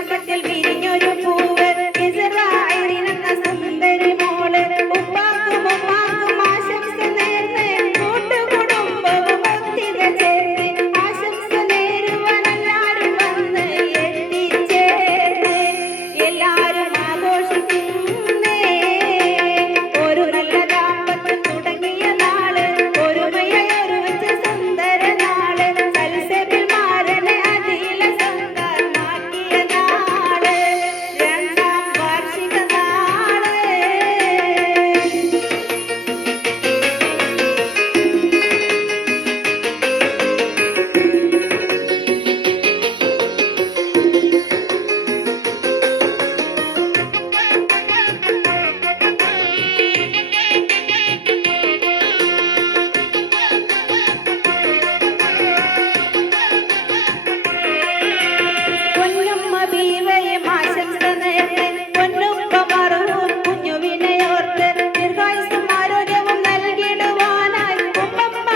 ഭാഗ്യത്തിൽ വിരിഞ്ഞൊരു പൂവ് ഇസ്രായേലിനെന്ന സുന്ദരി മോള് ഉപ്പാക്കും ഉമ്മാക്കും ആശംസ നേർന്ന് കൂട്ടുകുടുംബവും ഒത്തിക ചേർന്ന് ആശംസ നേരുവാൻ എല്ലാരും വന്ന് എത്തിച്ചേർന്ന് എല്ലാരും ആഘോഷിക്കുന്നേ ഒരു നല്ല ദാമ്പത്യം തുടങ്ങിയ നാള് ഒരുമയൊരു വെച്ച സുന്ദര നാള് സൽസബിൽ മാരനെ അതില സ്വന്തമാക്കിയ നാള് രണ്ടാം വാർഷിക നാള് പൊന്നുമ്മ ബീവയും ആശംസ നേർന്ന് പൊന്നുപ്പ മറവും കുഞ്ഞുവിനെയോർത്ത് ദീർഘായുസ്സും ആരോഗ്യവും നൽകിടുവാനായി ഉമ്മമ്മ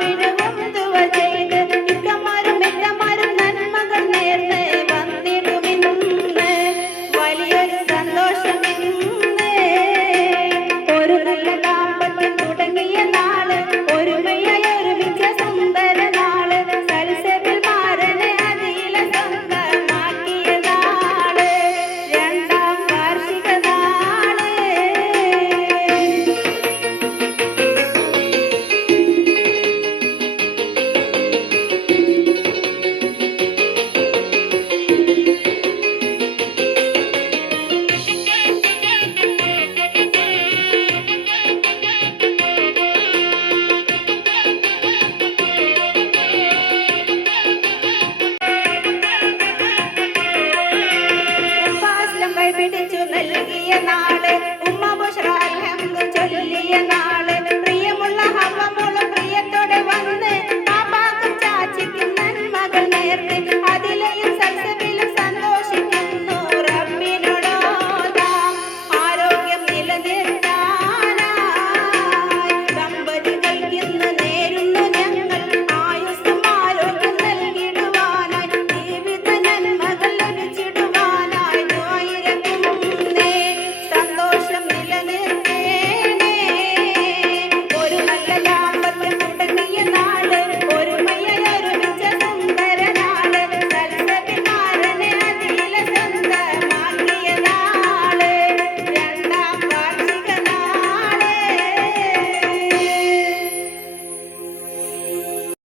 മിഴവും ദുവ ചെയ്ത് ഇക്കമാരും എക്കമാരും നന്മകൾ നേർന്ന് വന്നിടുമിന്ന് വലിയൊരു സന്തോഷമിന്ന് ഒരു നല്ല ദാമ്പത്യം തുടങ്ങിയ നാള് ഒരുമയായി ഒരുമിച്ച സുന്ദര നാള് സൽസബിൽ മാരനെ അതില സ്വന്തമാക്കിയ നാള് രണ്ടാം വാർഷിക നാള് ഉപ്പാസ്ലം കൈപിടിച്ചു നൽകിയ നാള് ഉമ്മ ബുശ്ര അൽഹംദ് ചൊല്ലിയ നാള് പ്രിയമുള്ള ഹവ്വ മോള് പ്രിയത്തോടെ വന്ന് പാപ്പാക്കും ചാച്ചിക്കും നന്മകൾ നേർന്ന്